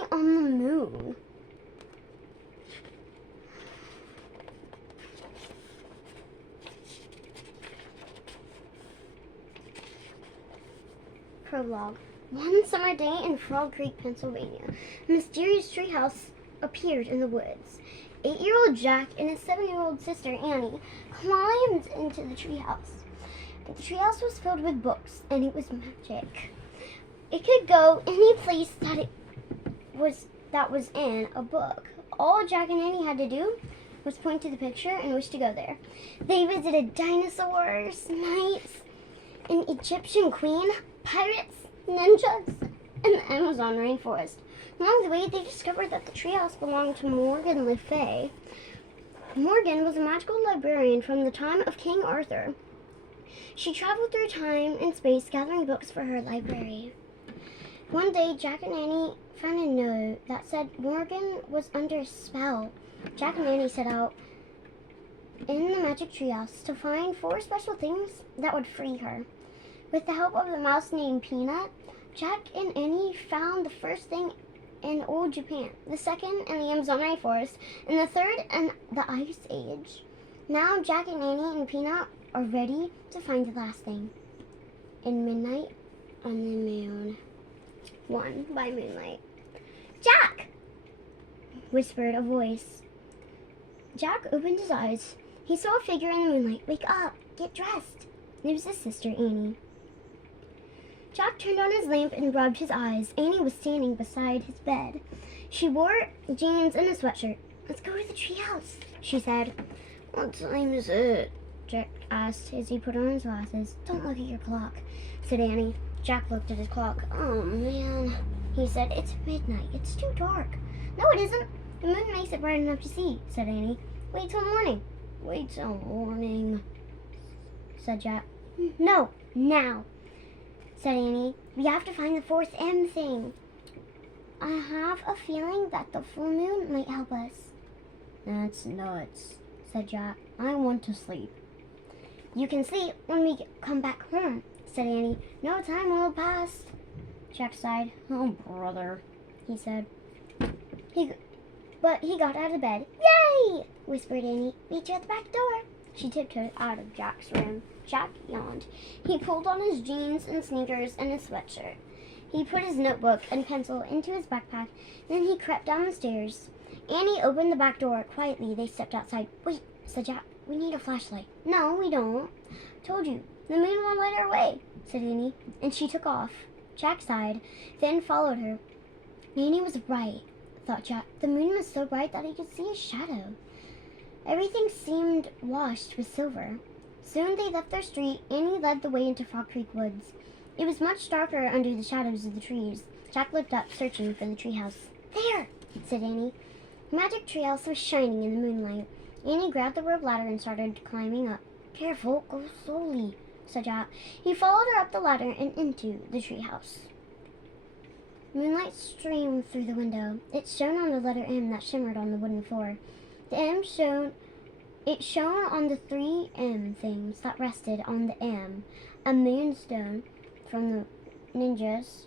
traveling on the moon. Prologue. One summer day in Frog Creek, Pennsylvania, a mysterious treehouse appeared in the woods. 8-year-old Jack and his 7-year-old sister Annie climbed into the treehouse. The treehouse was filled with books, and it was magic. It could go any place that was in a book. All Jack and Annie had to do was point to the picture and wish to go there. They visited dinosaurs, knights, an Egyptian queen, pirates, ninjas, and the Amazon rainforest. Along the way, they discovered that the treehouse belonged to Morgan Le Fay. Morgan was a magical librarian from the time of King Arthur. She traveled through time and space gathering books for her library. One day, Jack and Annie found a note that said Morgan was under a spell. Jack and Annie set out in the magic treehouse to find 4 special things that would free her. With the help of the mouse named Peanut, Jack and Annie found the first thing in old Japan, the second in the Amazon rainforest, and the third in the Ice Age. Now Jack and Annie and Peanut are ready to find the last thing. In Midnight on the Moon. 1 by Moonlight. Jack! Whispered a voice. Jack opened his eyes. He saw a figure in the moonlight. Wake up! Get dressed! It was his sister, Annie. Jack turned on his lamp and rubbed his eyes. Annie was standing beside his bed. She wore jeans and a sweatshirt. Let's go to the treehouse, she said. What time is it? Jack asked as he put on his glasses. Don't look at your clock, said Annie. Jack looked at his clock. Oh, man, he said. It's midnight. It's too dark. No, it isn't. The moon makes it bright enough to see, said Annie. Wait till morning. Wait till morning, said Jack. No, now, said Annie. We have to find the 4th M thing. I have a feeling that the full moon might help us. That's nuts, said Jack. I want to sleep. You can sleep when we come back home, said Annie. No time will have passed. Jack sighed. Oh, brother, he said. But he got out of bed. Yay! Whispered Annie. Meet you at the back door. She tiptoed out of Jack's room. Jack yawned. He pulled on his jeans and sneakers and his sweatshirt. He put his notebook and pencil into his backpack. Then he crept down the stairs. Annie opened the back door. Quietly, they stepped outside. Wait, said Jack. We need a flashlight. No, we don't. Told you. The moon won't light our way, said Annie. And she took off. Jack sighed, then followed her. Annie was right, thought Jack. The moon was so bright that he could see a shadow. Everything seemed washed with silver. Soon they left their street. Annie led the way into Frog Creek Woods. It was much darker under the shadows of the trees. Jack looked up, searching for the treehouse. There, said Annie. The magic treehouse was shining in the moonlight. Annie grabbed the rope ladder and started climbing up. Careful, go slowly, said Jack. He followed her up the ladder and into the treehouse. Moonlight streamed through the window. It shone on the letter M that shimmered on the wooden floor. The M shone on the 3 M things that rested on the M. A moonstone from the ninjas,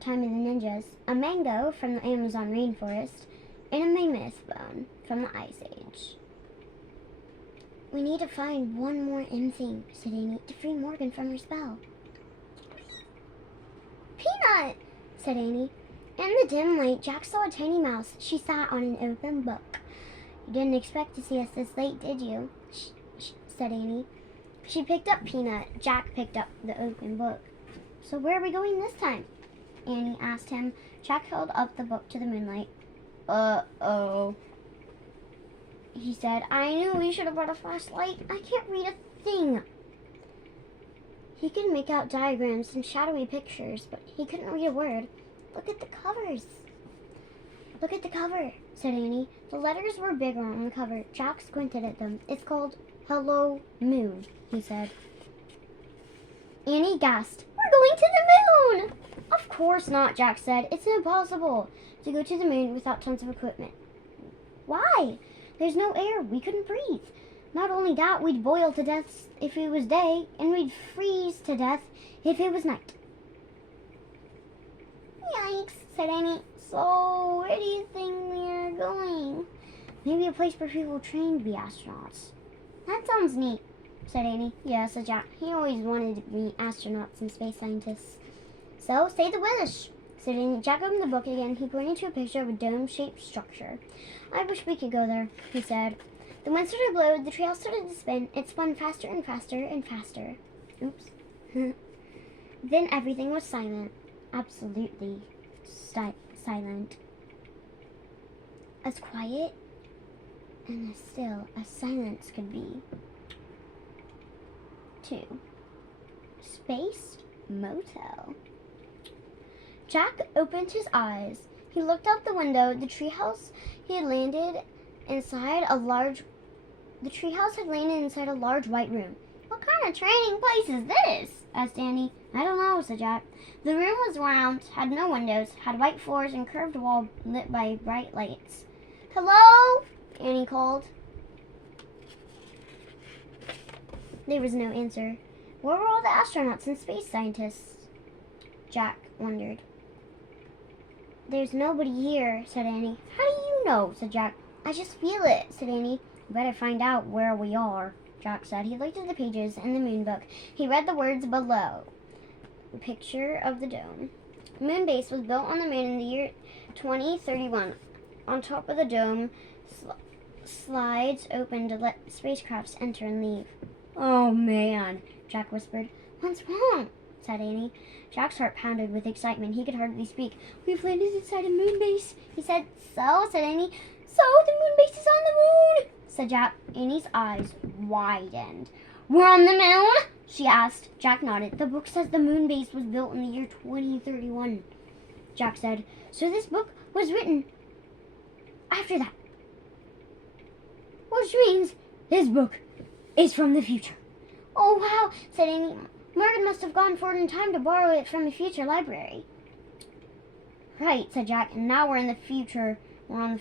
time of the ninjas, a mango from the Amazon rainforest, and a mammoth bone from the Ice Age. We need to find one more M thing, said Annie, to free Morgan from her spell. Peanut, said Annie. In the dim light, Jack saw a tiny mouse. She sat on an open book. You didn't expect to see us this late, did you? Said Annie. She picked up Peanut. Jack picked up the open book. So where are we going this time? Annie asked him. Jack held up the book to the moonlight. Uh-oh, he said. I knew we should have brought a flashlight. I can't read a thing. He could make out diagrams and shadowy pictures, but he couldn't read a word. Look at the covers. Look at the cover, said Annie. The letters were bigger on the cover. Jack squinted at them. It's called Hello Moon, he said. Annie gasped. We're going to the moon! Of course not, Jack said. It's impossible to go to the moon without tons of equipment. Why? There's no air. We couldn't breathe. Not only that, we'd boil to death if it was day, and we'd freeze to death if it was night. Yikes, said Annie. So, where do you think we're going? Maybe a place where people train to be astronauts. That sounds neat, said Annie. Yeah, said Jack. He always wanted to be astronauts and space scientists. So, say the wish, said Annie. Jack opened the book again. He pointed to a picture of a dome-shaped structure. I wish we could go there, he said. The wind started to blow. The treehouse started to spin. It spun faster and faster and faster. Oops. Then everything was silent. Absolutely silent. As quiet and as still as silence could be. 2. Space Motel. Jack opened his eyes. He looked out the window. The treehouse had landed inside a large white room. What kind of training place is this? Asked Annie. I don't know, said Jack. The room was round, had no windows, had white floors and curved wall lit by bright lights. Hello? Annie called. There was no answer. Where were all the astronauts and space scientists? Jack wondered. There's nobody here, said Annie. How do you know? Said Jack. I just feel it, said Annie. Better find out where we are, Jack said. He looked at the pages in the moon book. He read the words below. The picture of the dome. Moon base was built on the moon in the year 2031. On top of the dome, slides open to let spacecrafts enter and leave. Oh, man, Jack whispered. What's wrong? Said Annie. Jack's heart pounded with excitement. He could hardly speak. We've landed inside a moon base, he said. So, said Annie. So, the moon base is on the moon, said Jack. Annie's eyes widened. We're on the moon? She asked. Jack nodded. The book says the moon base was built in the year 2031, Jack said. So this book was written after that. Which means this book is from the future. Oh, wow, said Amy. Morgan must have gone forward in time to borrow it from a future library. Right, said Jack, and now we're in the future. We're in the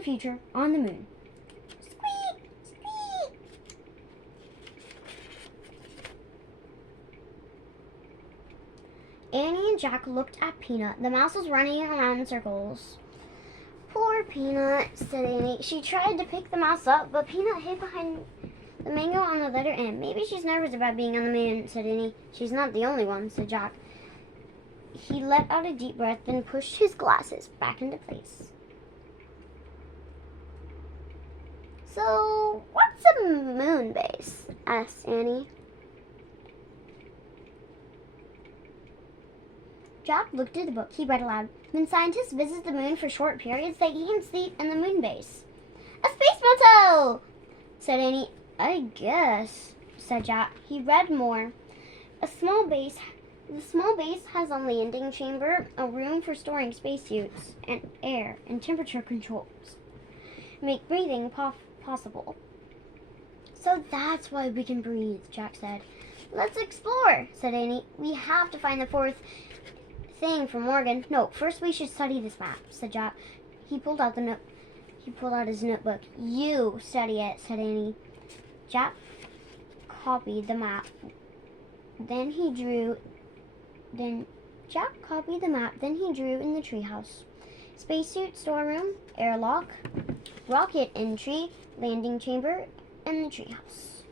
future on the moon. Squeak! Squeak! Annie and Jack looked at Peanut. The mouse was running around in circles. Poor Peanut, said Annie. She tried to pick the mouse up, but Peanut hid behind the mango on the other end. Maybe she's nervous about being on the moon, said Annie. She's not the only one, said Jack. He let out a deep breath, then pushed his glasses back into place. So, what's a moon base? Asked Annie. Jack looked at the book. He read aloud. When scientists visit the moon for short periods, they eat and sleep in the moon base. A space motel, said Annie. I guess, said Jack. He read more. The small base has a landing chamber, a room for storing spacesuits, and air and temperature controls. Make breathing possible. So that's why we can breathe, Jack said. Let's explore, said Annie. We have to find the fourth thing from Morgan. No, first we should study this map, said Jack. He pulled out his notebook. You study it, said Annie. Jack copied the map. Then he drew in the treehouse. Spacesuit storeroom, airlock, rocket entry, landing chamber, and the treehouse.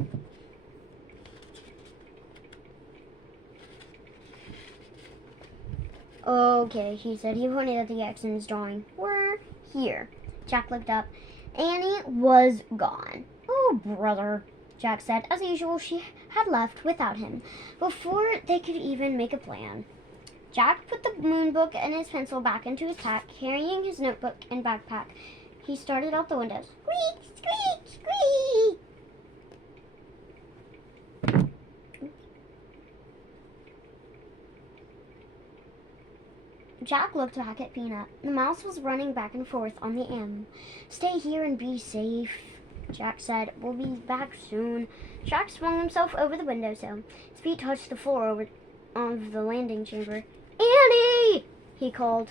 Okay, he said. He pointed at the X in his drawing. We're here. Jack looked up. Annie was gone. Oh, brother, Jack said. As usual, she had left without him, before they could even make a plan. Jack put the moon book and his pencil back into his pack, carrying his notebook and backpack. He started out the window. Squeak, squeak, squeak! Jack looked back at Peanut. The mouse was running back and forth on the M. Stay here and be safe, Jack said. We'll be back soon. Jack swung himself over the windowsill. His feet touched the floor of the landing chamber. Annie! He called.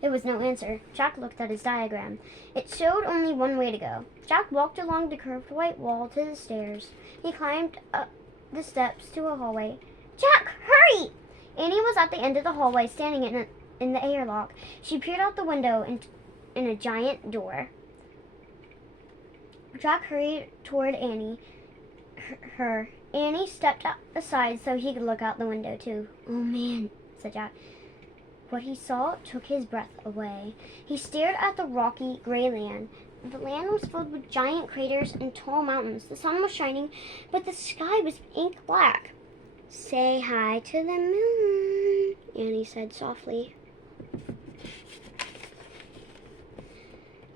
There was no answer. Jack looked at his diagram. It showed only one way to go. Jack walked along the curved white wall to the stairs. He climbed up the steps to a hallway. Jack, hurry! Annie was at the end of the hallway, standing in the airlock. She peered out the window in a giant door. Jack hurried toward Annie. Annie stepped aside so he could look out the window too. "Oh man," said Jack. What he saw took his breath away. He stared at the rocky, gray land. The land was filled with giant craters and tall mountains. The sun was shining, but the sky was ink black. "Say hi to the moon," Annie said softly.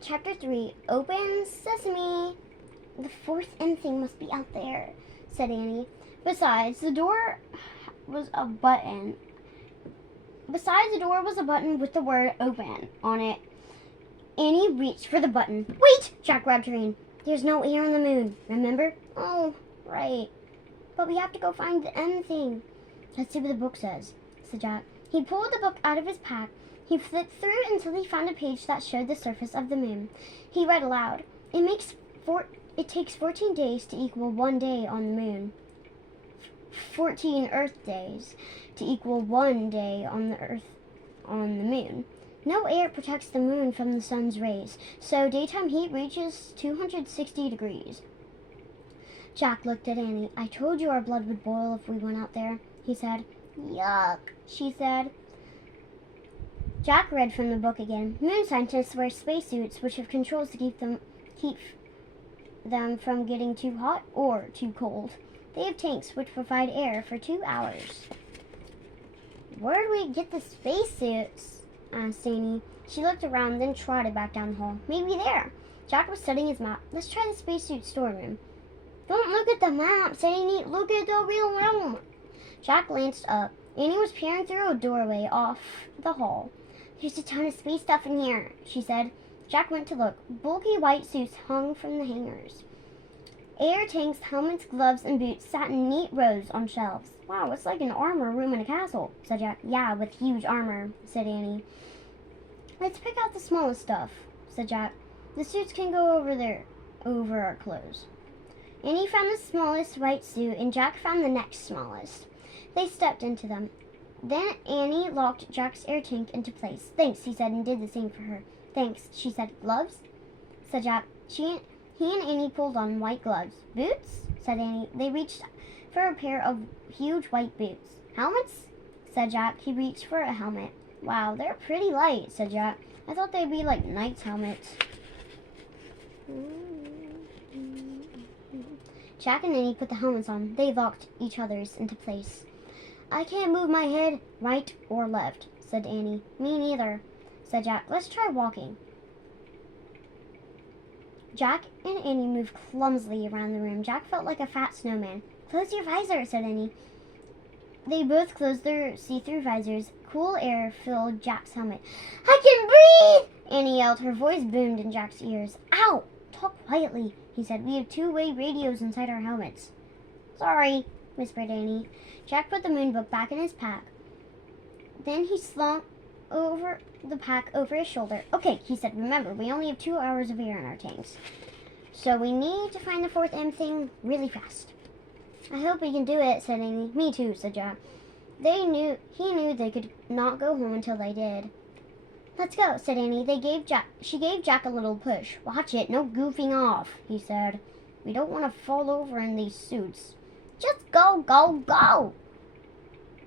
Chapter 3, Open Sesame. "The fourth M thing must be out there," said Annie. Besides, the door was a button with the word open on it. Annie reached for the button. "Wait!" Jack grabbed her hand. "There's no air on the moon, remember?" "Oh, right. But we have to go find the M thing." "Let's see what the book says," said Jack. He pulled the book out of his pack. He flipped through until he found a page that showed the surface of the moon. He read aloud. It takes 14 days to equal 1 day on the moon. 14 Earth days to equal 1 day on the moon. No air protects the moon from the sun's rays, so daytime heat reaches 260 degrees. Jack looked at Annie. "I told you our blood would boil if we went out there," he said. "Yuck," she said. Jack read from the book again. "Moon scientists wear spacesuits which have controls to keep them from getting too hot or too cold. They have tanks which provide air for 2 hours." "Where do we get the spacesuits?" asked Annie. She looked around, then trotted back down the hall. "Maybe there." Jack was studying his map. "Let's try the spacesuit storeroom." "Don't look at the map, said Annie. "Look at the real room." Jack glanced up. Annie was peering through a doorway off the hall. "There's a ton of space stuff in here," she said. Jack went to look. Bulky white suits hung from the hangers. Air tanks, helmets, gloves, and boots sat in neat rows on shelves. "Wow, it's like an armor room in a castle," said Jack. "Yeah, with huge armor," said Annie. "Let's pick out the smallest stuff," said Jack. "The suits can go over there, over our clothes." Annie found the smallest white suit, and Jack found the next smallest. They stepped into them. Then Annie locked Jack's air tank into place. "Thanks," he said, and did the same for her. "Thanks," she said. "Gloves?" said Jack. He and Annie pulled on white gloves. "Boots?" said Annie. They reached for a pair of huge white boots. "Helmets?" said Jack. He reached for a helmet. "Wow, they're pretty light," said Jack. "I thought they'd be like knight's helmets." Jack and Annie put the helmets on. They locked each other's into place. "I can't move my head right or left," said Annie. "Me neither," said Jack. "Let's try walking." Jack and Annie moved clumsily around the room. Jack felt like a fat snowman. "Close your visor," said Annie. They both closed their see-through visors. Cool air filled Jack's helmet. "I can breathe!" Annie yelled. Her voice boomed in Jack's ears. "Ow! Talk quietly," he said. "We have two-way radios inside our helmets." "Sorry," whispered Annie. Jack put the moon book back in his pack. Then he slung the pack over his shoulder. "Okay," he said. "Remember, we only have 2 hours of air in our tanks. So we need to find the fourth M thing really fast." "I hope we can do it," said Amy. "Me too," said Jack. He knew they could not go home until they did. "Let's go," said Annie. She gave Jack a little push. "Watch it, no goofing off," he said. "We don't want to fall over in these suits." "Just go, go, go,"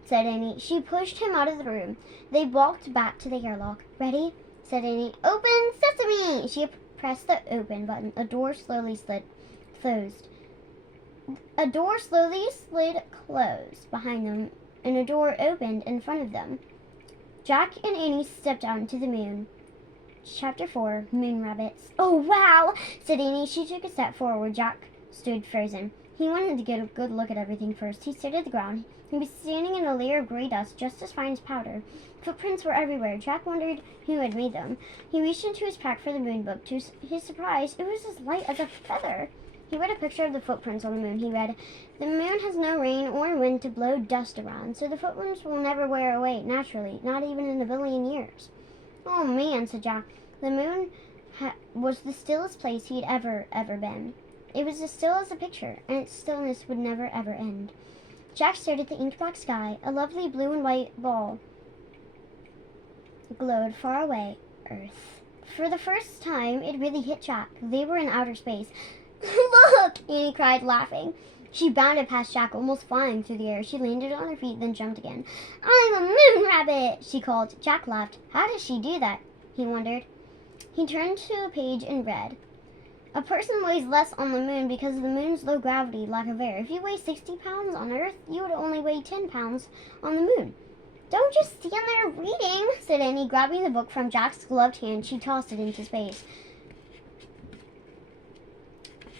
said Annie. She pushed him out of the room. They walked back to the airlock. "Ready?" said Annie. "Open sesame!" She pressed the open button. A door slowly slid closed behind them, and a door opened in front of them. Jack and Annie stepped out into the moon. Chapter 4, Moon Rabbits. "Oh, wow," said Annie. She took a step forward. Jack stood frozen. He wanted to get a good look at everything first. He stared at the ground. He was standing in a layer of gray dust just as fine as powder. Footprints were everywhere. Jack wondered who had made them. He reached into his pack for the moon book. To his surprise, it was as light as a feather. He read a picture of the footprints on the moon. He read, "The moon has no rain or wind to blow dust around, so the footprints will never wear away naturally, not even in a billion years." "Oh, man," said Jack. The moon was the stillest place he'd ever been. It was as still as a picture, and its stillness would never, ever end. Jack stared at the ink-black sky. A lovely blue and white ball glowed far away. Earth. For the first time, it really hit Jack. They were in outer space. Look! Annie cried, laughing. She bounded past Jack, almost flying through the air. She landed on her feet, then jumped again. I'm a moon rabbit, she called. Jack laughed. How does she do that? He wondered. He turned to a page and read. A person weighs less on the moon because of the moon's low gravity, lack of air. If you weigh 60 pounds on Earth, you would only weigh 10 pounds on the moon. Don't just stand there reading, said Annie, grabbing the book from Jack's gloved hand. She tossed it into space.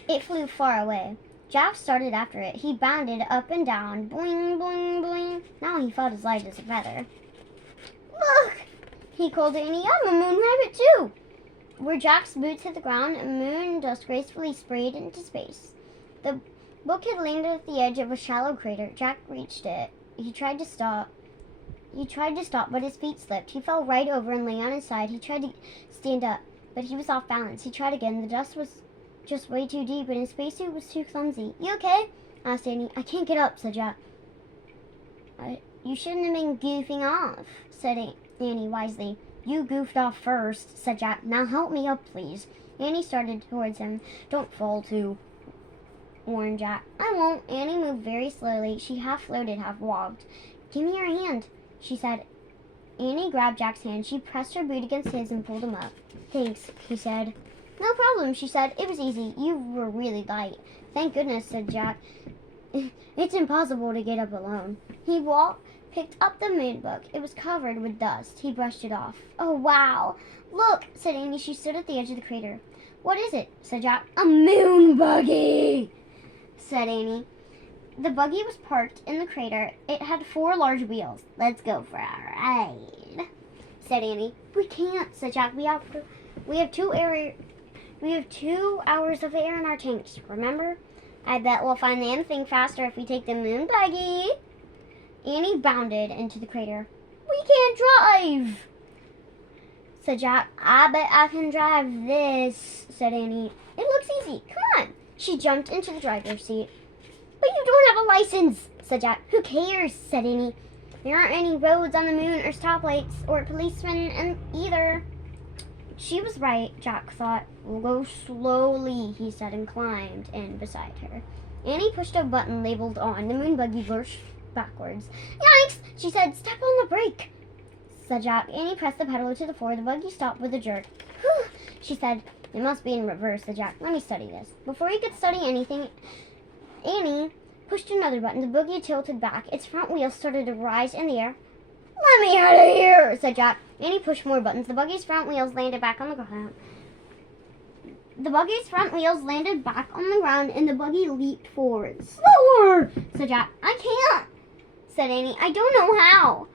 It flew far away. Jack started after it. He bounded up and down. Boing, boing, boing. Now he felt as light as a feather. Look, he called to Annie. I'm a moon rabbit too. Where Jack's boots hit the ground, moon dust gracefully sprayed into space. The book had landed at the edge of a shallow crater. Jack reached it. He tried to stop, but his feet slipped. He fell right over and lay on his side. He tried to stand up, but he was off balance. He tried again. The dust was just way too deep, and his spacesuit was too clumsy. You okay? Asked Annie. I can't get up, said Jack. You shouldn't have been goofing off, said Annie wisely. You goofed off first, said Jack. Now help me up, please. Annie started towards him. Don't fall too, warned Jack. I won't. Annie moved very slowly. She half floated, half walked. Give me your hand, she said. Annie grabbed Jack's hand. She pressed her boot against his and pulled him up. Thanks, he said. No problem, she said. It was easy. You were really light. Thank goodness, said Jack. It's impossible to get up alone. He picked up the moon book. It was covered with dust. He brushed it off. Oh, wow. Look, said Annie. She stood at the edge of the crater. What is it? Said Jack. A moon buggy, said Annie. The buggy was parked in the crater. It had 4 large wheels. Let's go for a ride, said Annie. We can't, said Jack. We have 2 hours of air in our tanks, remember? I bet we'll find the end thing faster if we take the moon buggy. Annie bounded into the crater. We can't drive, said Jack. I bet I can drive this, said Annie. It looks easy. Come on. She jumped into the driver's seat. But you don't have a license, said Jack. Who cares, said Annie. There aren't any roads on the moon or stoplights or policemen either. She was right, Jack thought. We'll go slowly, he said, and climbed in beside her. Annie pushed a button labeled on. The moon buggy lurched backwards. Yikes, she said. Step on the brake, said Jack. Annie pressed the pedal to the floor. The buggy stopped with a jerk. Whew, she said. It must be in reverse, said Jack. Let me study this. Before he could study anything, Annie pushed another button. The buggy tilted back. Its front wheels started to rise in the air. Let me out of here, said Jack. Annie pushed more buttons. The buggy's front wheels landed back on the ground. The buggy's front wheels landed back on the ground, and the buggy leaped forward. Slower, said Jack. I can't, said Annie. I don't know how.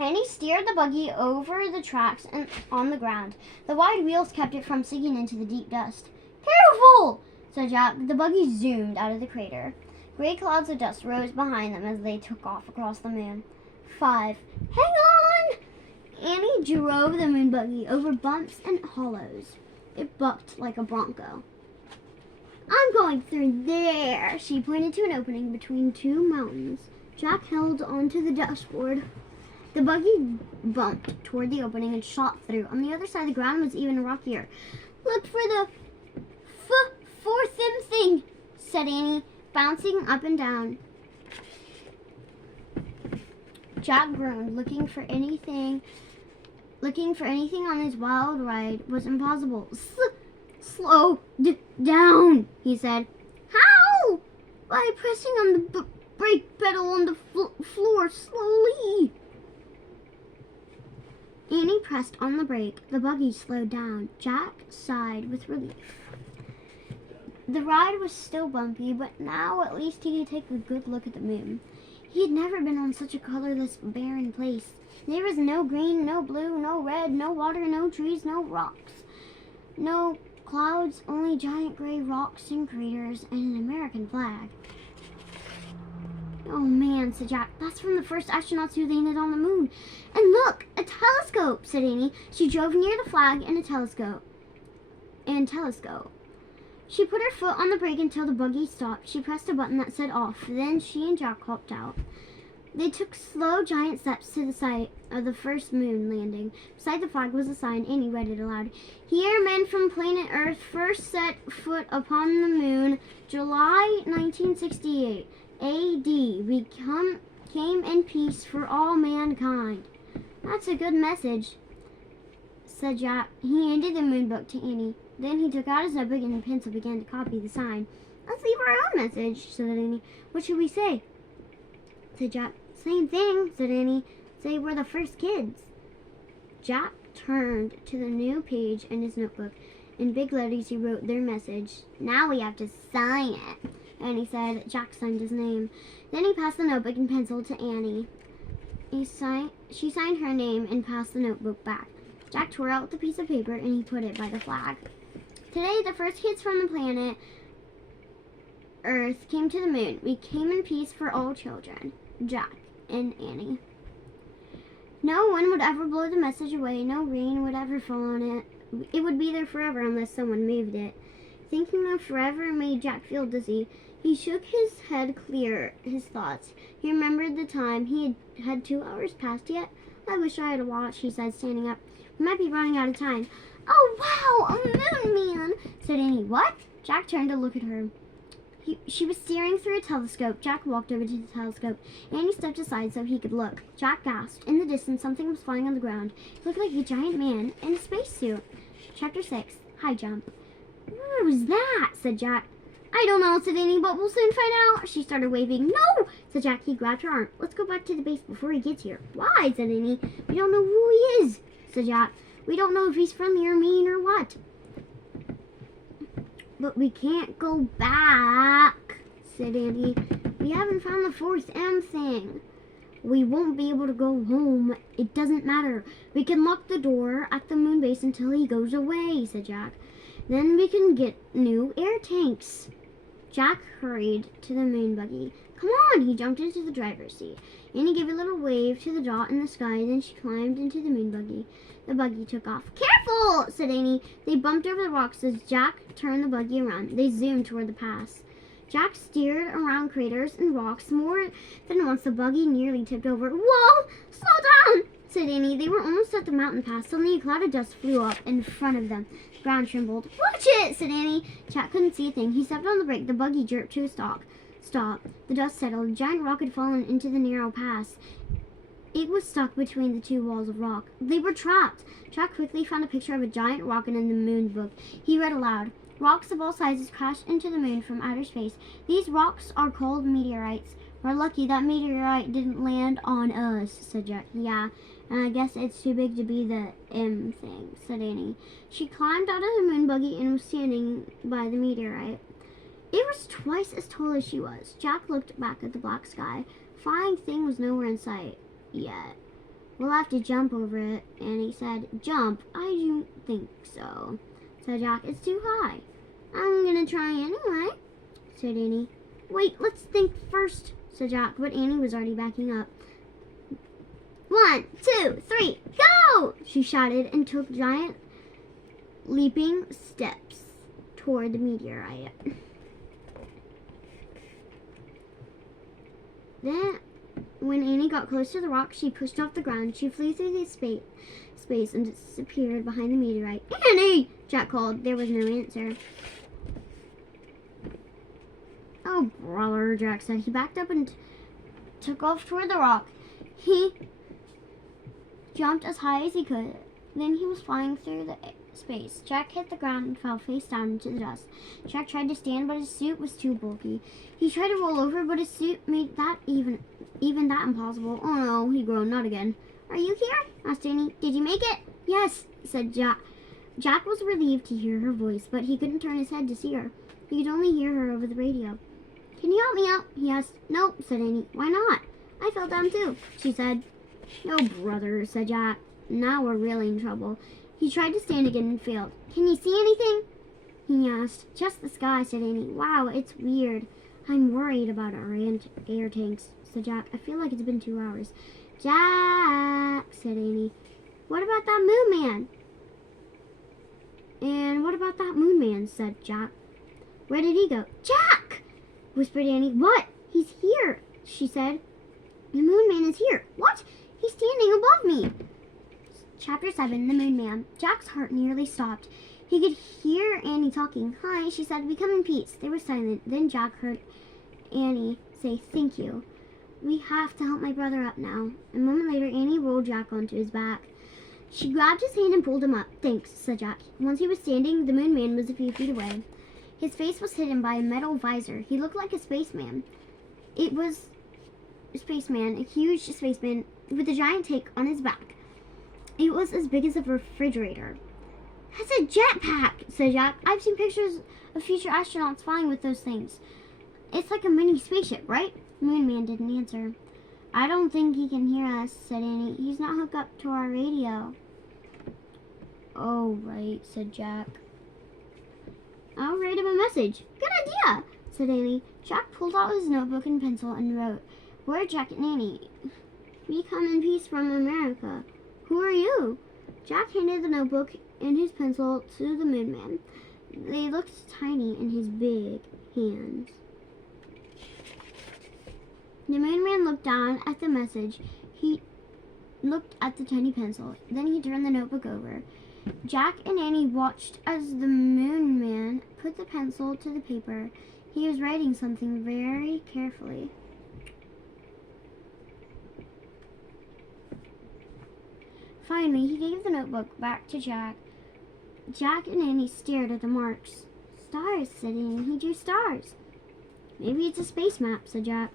Annie steered the buggy over the tracks and on the ground. The wide wheels kept it from sinking into the deep dust. Careful, said Jack. The buggy zoomed out of the crater. Gray clouds of dust rose behind them as they took off across the moon. 5. Hang on! Annie drove the moon buggy over bumps and hollows. It bucked like a bronco. I'm going through there. She pointed to an opening between 2 mountains. Jack held onto the dashboard. The buggy bumped toward the opening and shot through. On the other side, the ground was even rockier. Look for the fourth thing, said Annie, bouncing up and down. Jack groaned. Looking for anything on his wild ride was impossible. Slow down, he said. How? By pressing on the brake pedal on the floor slowly. Annie pressed on the brake. The buggy slowed down. Jack sighed with relief. The ride was still bumpy, but now at least he could take a good look at the moon. He had never been on such a colorless, barren place. There was no green, no blue, no red, no water, no trees, no rocks, no clouds, only giant gray rocks and craters and an American flag. Oh man, said Jack, that's from the first astronauts who landed on the moon. And look, a telescope, said Annie. She drove near the flag and telescope. She put her foot on the brake until the buggy stopped. She pressed a button that said off. Then she and Jack hopped out. They took slow, giant steps to the site of the first moon landing. Beside the flag was a sign. Annie read it aloud. Here, men from planet Earth first set foot upon the moon, July 1968 A.D. We came in peace for all mankind. That's a good message, said Jack. He handed the moon book to Annie. Then he took out his notebook and pencil began to copy the sign. Let's leave our own message, said Annie. What should we say? Said Jack. Same thing, said Annie. Say we're the first kids. Jack turned to the new page in his notebook. In big letters he wrote their message. Now we have to sign it, Annie said. Jack signed his name. Then he passed the notebook and pencil to Annie. She signed her name and passed the notebook back. Jack tore out the piece of paper and he put it by the flag. Today, the first kids from the planet Earth came to the moon. We came in peace for all children. Jack and Annie. No one would ever blow the message away. No rain would ever fall on it. It would be there forever unless someone moved it. Thinking of forever made Jack feel dizzy. He shook his head clear his thoughts. He remembered the time. He had 2 hours passed yet. I wish I had a watch, he said, standing up. We might be running out of time. Oh, wow, a moon man, said Annie. What? Jack turned to look at her. She was staring through a telescope. Jack walked over to the telescope. Annie stepped aside so he could look. Jack gasped. In the distance, something was flying on the ground. It looked like a giant man in a spacesuit. Chapter 6, High Jump. What was that? Said Jack. I don't know, said Annie, but we'll soon find out. She started waving. No, said Jack. He grabbed her arm. Let's go back to the base before he gets here. Why? Said Annie. We don't know who he is, said Jack. We don't know if he's friendly or mean or what. But we can't go back, said Annie. We haven't found the fourth M thing. We won't be able to go home. It doesn't matter. We can lock the door at the moon base until he goes away, said Jack. Then we can get new air tanks. Jack hurried to the moon buggy. Come on, he jumped into the driver's seat. Annie gave a little wave to the dot in the sky, then she climbed into the moon buggy. The buggy took off. Careful, said Annie. They bumped over the rocks as Jack turned the buggy around. They zoomed toward the pass. Jack steered around craters and rocks. More than once the buggy nearly tipped over. Whoa, slow down, said Annie. They were almost at the mountain pass. Suddenly a cloud of dust flew up in front of them. The ground trembled. Watch it, said Annie. Jack couldn't see a thing. He stepped on the brake. The buggy jerked to a stop. The dust settled. A giant rock had fallen into the narrow pass. It was stuck between the two walls of rock. They were trapped. Jack quickly found a picture of a giant rocket in the moon book. He read aloud. Rocks of all sizes crashed into the moon from outer space. These rocks are called meteorites. We're lucky that meteorite didn't land on us, said Jack. Yeah, and I guess it's too big to be the M thing, said Annie. She climbed out of the moon buggy and was standing by the meteorite. It was twice as tall as she was. Jack looked back at the black sky. Flying thing was nowhere in sight yet. We'll have to jump over it, Annie said. Jump? I don't think so, said Jack. It's too high. I'm gonna try anyway, said Annie. Wait, let's think first, said Jack, but Annie was already backing up. 1, 2, 3, go! She shouted and took giant leaping steps toward the meteorite. Then, when Annie got close to the rock, she pushed off the ground. She flew through the space and disappeared behind the meteorite. Annie! Jack called. There was no answer. Oh, brother, Jack said. He backed up and took off toward the rock. He jumped as high as he could. Then he was flying through the space. Jack hit the ground and fell face down into the dust. Jack tried to stand, but his suit was too bulky. He tried to roll over, but his suit made that even that impossible. Oh no, he groaned. Not again. Are you here? Asked Annie. Did you make it? Yes, said Jack. Jack was relieved to hear her voice, but he couldn't turn his head to see her. He could only hear her over the radio. Can you help me out? He asked. Nope, said Annie. Why not? I fell down too, she said. No, brother, said Jack. Now we're really in trouble. He tried to stand again and failed. Can you see anything? He asked. Just the sky, said Annie. Wow, it's weird. I'm worried about our air tanks, said Jack. I feel like it's been 2 hours. Jack, said Annie. What about that moon man? And what about that moon man, said Jack. Where did he go? Jack! Whispered Annie. What? He's here, she said. The Moon Man is here. What? He's standing above me. Chapter 7, The Moon Man. Jack's heart nearly stopped. He could hear Annie talking. Hi, she said. We come in peace. They were silent. Then Jack heard Annie say, thank you. We have to help my brother up now. A moment later, Annie rolled Jack onto his back. She grabbed his hand and pulled him up. Thanks, said Jack. Once he was standing, the Moon Man was a few feet away. His face was hidden by a metal visor. He looked like a spaceman. It was a spaceman, a huge spaceman with a giant tank on his back. It was as big as a refrigerator. That's a jetpack, said Jack. I've seen pictures of future astronauts flying with those things. It's like a mini spaceship, right? Moon Man didn't answer. I don't think he can hear us, said Annie. He's not hooked up to our radio. Oh, right, said Jack. I'll write him a message. Good idea, said Annie. Jack pulled out his notebook and pencil and wrote, Where Jack and Annie? We come in peace from America. Who are you? Jack handed the notebook and his pencil to the Moon Man. They looked tiny in his big hands. The Moon Man looked down at the message. He looked at the tiny pencil. Then he turned the notebook over. Jack and Annie watched as the Moon Man put the pencil to the paper. He was writing something very carefully. Finally, he gave the notebook back to Jack. Jack and Annie stared at the marks. Stars, said Annie. He drew stars. Maybe it's a space map, said Jack.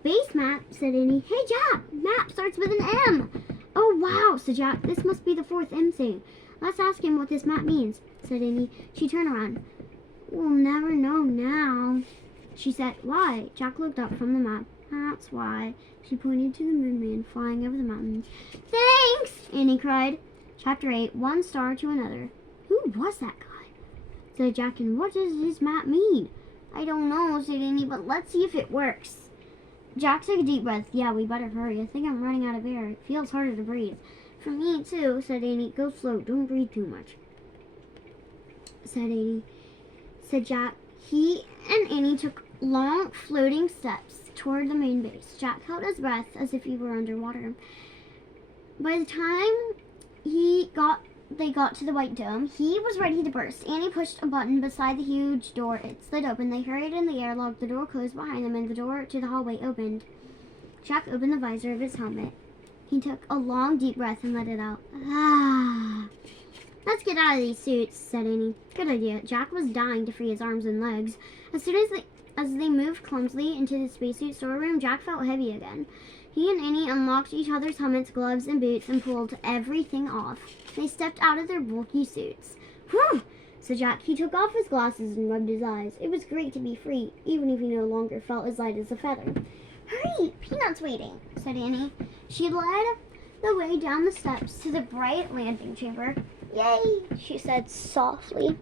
Space map, said Annie. Hey, Jack, map starts with an M. Oh, wow, said Jack. This must be the fourth M thing. Let's ask him what this map means, said Annie. She turned around. We'll never know now, she said. Why? Jack looked up from the map. That's why. She pointed to the Moon Man flying over the mountains. Thanks, Annie cried. Chapter 8, One Star to Another. Who was that guy? Said Jack, and what does this map mean? I don't know, said Annie, but let's see if it works. Jack took a deep breath. Yeah, we better hurry. I think I'm running out of air. It feels harder to breathe. For me, too, said Annie. Go slow. Don't breathe too much, said Annie. Said Jack. He and Annie took long, floating steps toward the main base. Jack held his breath as if he were underwater. By the time they got to the white dome, he was ready to burst. Annie pushed a button beside the huge door. It slid open. They hurried in the airlock. The door closed behind them, and the door to the hallway opened. Jack opened the visor of his helmet. He took a long, deep breath and let it out. Ah. Let's get out of these suits, said Annie. Good idea. Jack was dying to free his arms and legs. As soon as they moved clumsily into the spacesuit storeroom, Jack felt heavy again. He and Annie unlocked each other's helmets, gloves, and boots and pulled everything off. They stepped out of their bulky suits. Whew, said Jack. He took off his glasses and rubbed his eyes. It was great to be free, even if he no longer felt as light as a feather. Hurry, Peanut's waiting, said Annie. She led the way down the steps to the bright landing chamber. Yay, she said softly.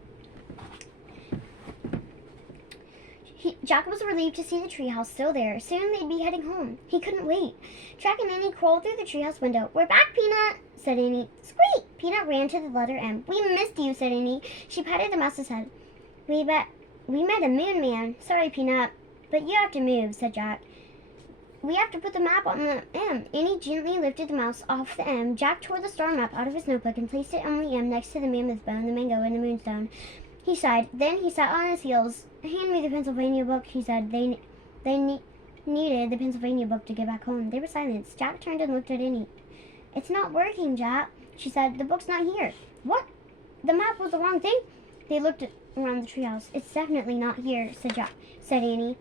Jack was relieved to see the treehouse still there. Soon they'd be heading home. He couldn't wait. Jack and Annie crawled through the treehouse window. We're back, Peanut, said Annie. Squeak! Peanut ran to the letter M. We missed you, said Annie. She patted the mouse's head. We met a Moon Man. Sorry, Peanut, but you have to move, said Jack. We have to put the map on the M. Annie gently lifted the mouse off the M. Jack tore the star map out of his notebook and placed it on the M next to the mammoth bone, the mango, and the moonstone. He sighed. Then he sat on his heels. Hand me the Pennsylvania book, he said. They needed the Pennsylvania book to get back home. They were silent. Jack turned and looked at Annie. It's not working, Jack, she said. The book's not here. What? The map was the wrong thing? They looked around the treehouse. It's definitely not here, said Annie.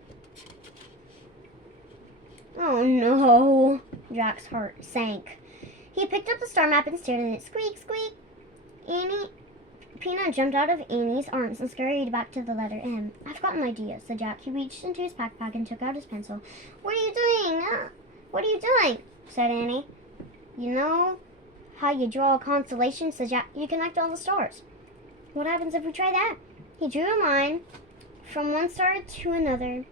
Oh no, Jack's heart sank. He picked up the star map and stared at it. Squeak, squeak. Peanut jumped out of Annie's arms and scurried back to the letter M. I've got an idea, said Jack. He reached into his backpack and took out his pencil. What are you doing? What are you doing? Said Annie. You know how you draw a constellation, said Jack. You connect all the stars. What happens if we try that? He drew a line from one star to another.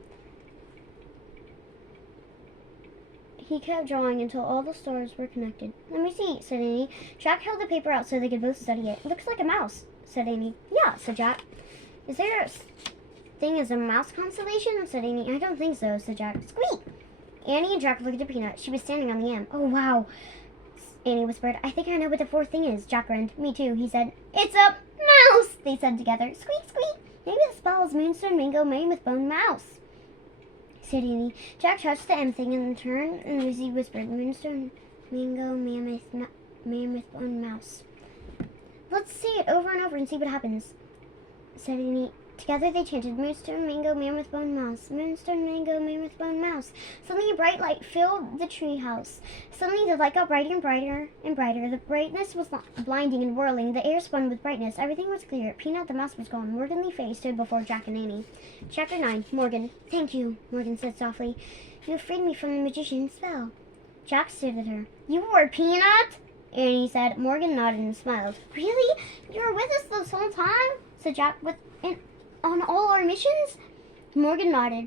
He kept drawing until all the stars were connected. Let me see, said Annie. Jack held the paper out so they could both study it. It looks like a mouse, said Annie. Yeah, said Jack. Is there thing is a mouse constellation? Said Annie. I don't think so, said Jack. Squeak! Annie and Jack looked at Peanut. She was standing on the M. Oh, wow, Annie whispered. I think I know what the fourth thing is. Jack grinned. Me too, he said. It's a mouse, they said together. Squeak, squeak. Maybe the spell is Moonstone Mango Mammoth Bone Mouse, said Annie. Jack touched the M thing in turn, and Lucy whispered, Moonstone Mango Mammoth Bone Mouse. Let's say it over and over and see what happens, said Annie. Together they chanted, Moonstone Mango Mammoth Bone Mouse, Moonstone Mango Mammoth Bone Mouse. Suddenly a bright light filled the tree house. Suddenly the light got brighter and brighter and brighter. The brightness was blinding and whirling. The air spun with brightness. Everything was clear. Peanut the mouse was gone. Morgan Le Fay stood before Jack and Annie. Chapter 9. Morgan. Thank you, Morgan said softly. You freed me from the magician's spell. Jack stared at her. You were Peanut? Annie said. Morgan nodded and smiled. Really? You were with us this whole time? Said Jack. On all our missions? Morgan nodded.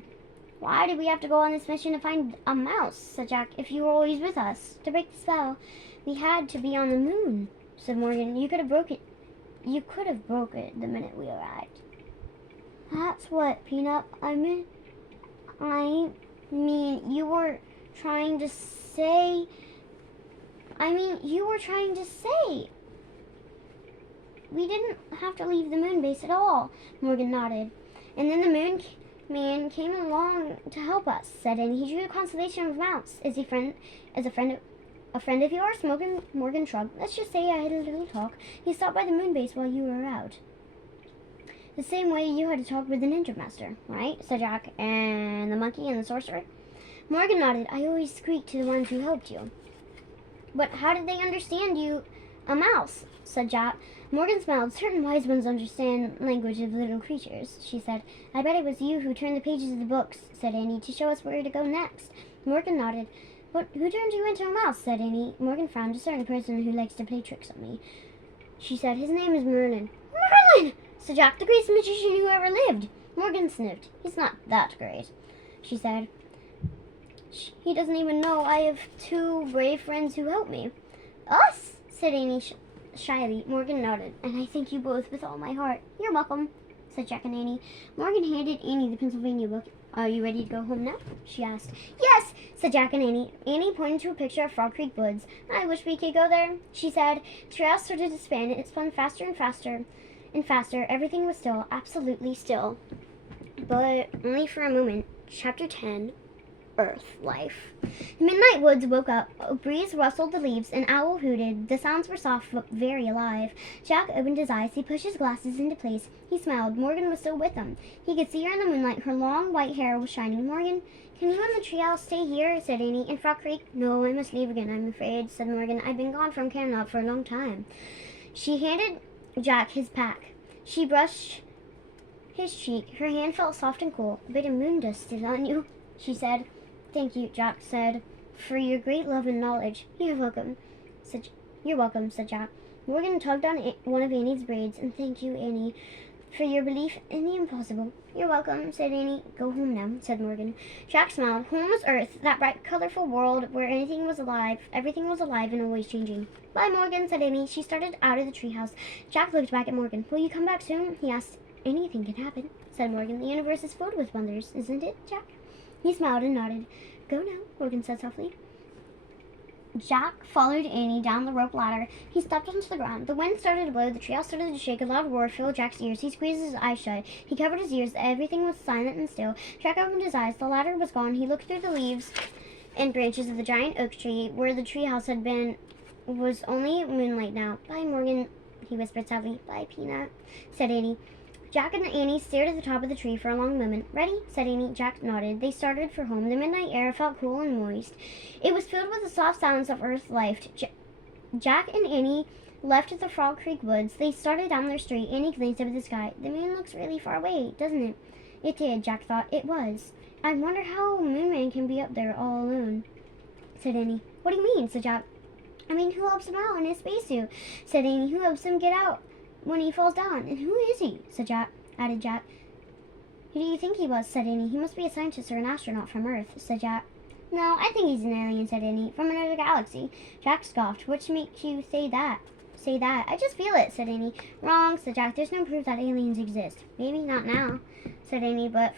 Why did we have to go on this mission to find a mouse? Said Jack. If you were always with us. To break the spell, we had to be on the moon, said Morgan. You could have broke it. You could have broke it the minute we arrived. That's what, Peanut. I mean, you were trying to say. We didn't have to leave the moon base at all, Morgan nodded. And then the moon man came along to help us, said Annie. He drew a constellation of mouse. Is he a friend of yours? Morgan shrugged. Let's just say I had a little talk. He stopped by the moon base while you were out. The same way you had to talk with the ninja master, right? Said Jack. And the monkey and the sorcerer? Morgan nodded. I always squeak to the ones who helped you. But how did they understand you a mouse? Said Jack. Morgan smiled. Certain wise ones understand language of little creatures, she said. I bet it was you who turned the pages of the books, said Annie, to show us where to go next. Morgan nodded. But who turned you into a mouse? Said Annie. Morgan frowned. A certain person who likes to play tricks on me, she said. His name is Merlin. Merlin! Said Jack. The greatest magician who ever lived. Morgan sniffed. He's not that great, she said. He doesn't even know I have two brave friends who help me. Us? Said Annie shyly. Morgan nodded. And I thank you both with all my heart. You're welcome, said Jack and Annie. Morgan handed Annie the Pennsylvania book. Are you ready to go home now? She asked. Yes, said Jack and Annie. Annie pointed to a picture of Frog Creek Woods. I wish we could go there, she said. The trail started to spin. It spun faster and faster and faster. Everything was still, absolutely still. But only for a moment. Chapter 10. Earth life. The midnight woods woke up. A breeze rustled the leaves. An owl hooted. The sounds were soft but very alive. Jack opened his eyes. He pushed his glasses into place. He smiled. Morgan was still with him. He could see her in the moonlight. Her long white hair was shining. Morgan, can you and the treehouse stay here? Said Annie. In Frog Creek? No, I must leave again, I'm afraid, said Morgan. I've been gone from Camelot for a long time. She handed Jack his pack. She brushed his cheek. Her hand felt soft and cool. A bit of moon dust is on you, she said. Thank you, Jack said, for your great love and knowledge. You're welcome, said Jack. Morgan tugged on one of Annie's braids. And thank you, Annie, for your belief in the impossible. You're welcome, said Annie. Go home now, said Morgan. Jack smiled. Home was Earth, that bright, colorful world where everything was alive and always changing. Bye, Morgan, said Annie. She started out of the treehouse. Jack looked back at Morgan. Will you come back soon? He asked. Anything can happen, said Morgan. The universe is filled with wonders, isn't it, Jack? He smiled and nodded. Go now, Morgan said softly. Jack followed Annie down the rope ladder. He stepped onto the ground. The wind started to blow. The treehouse started to shake. A loud roar filled Jack's ears. He squeezed his eyes shut. He covered his ears. Everything was silent and still. Jack opened his eyes. The ladder was gone. He looked through the leaves and branches of the giant oak tree where the treehouse had been. Was only moonlight now. Bye, Morgan, he whispered sadly. Bye, Peanut, said Annie. Jack and Annie stared at the top of the tree for a long moment. Ready? Said Annie. Jack nodded. They started for home. The midnight air felt cool and moist. It was filled with the soft sounds of Earth life. Jack and Annie left the Frog Creek Woods. They started down their street. Annie glanced up at the sky. The moon looks really far away, doesn't it? It did, Jack thought. It was. I wonder how Moonman can be up there all alone, said Annie. What do you mean? Said Jack. I mean, who helps him out in his spacesuit? Said Annie. Who helps him get out when he falls down? And who is he? Added Jack. Who do you think he was? Said Annie. He must be a scientist or an astronaut from Earth, said Jack. No, I think he's an alien, said Annie. From another galaxy. Jack scoffed. What makes you say that? I just feel it, said Annie. Wrong, said Jack. There's no proof that aliens exist. Maybe not now, said Annie, but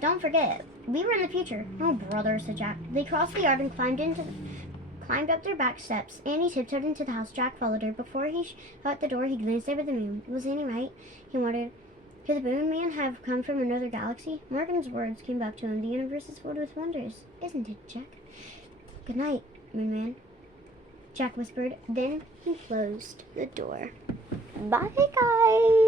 don't forget, we were in the future. Oh, brother, said Jack. They crossed the yard and climbed up their back steps. Annie tiptoed into the house. Jack followed her. Before he shut the door, he glanced over the moon. Was Annie right? He wondered. Could the Moon Man have come from another galaxy? Morgan's words came back to him. The universe is filled with wonders, isn't it, Jack? Good night, Moon Man, Jack whispered. Then he closed the door. Bye, guys.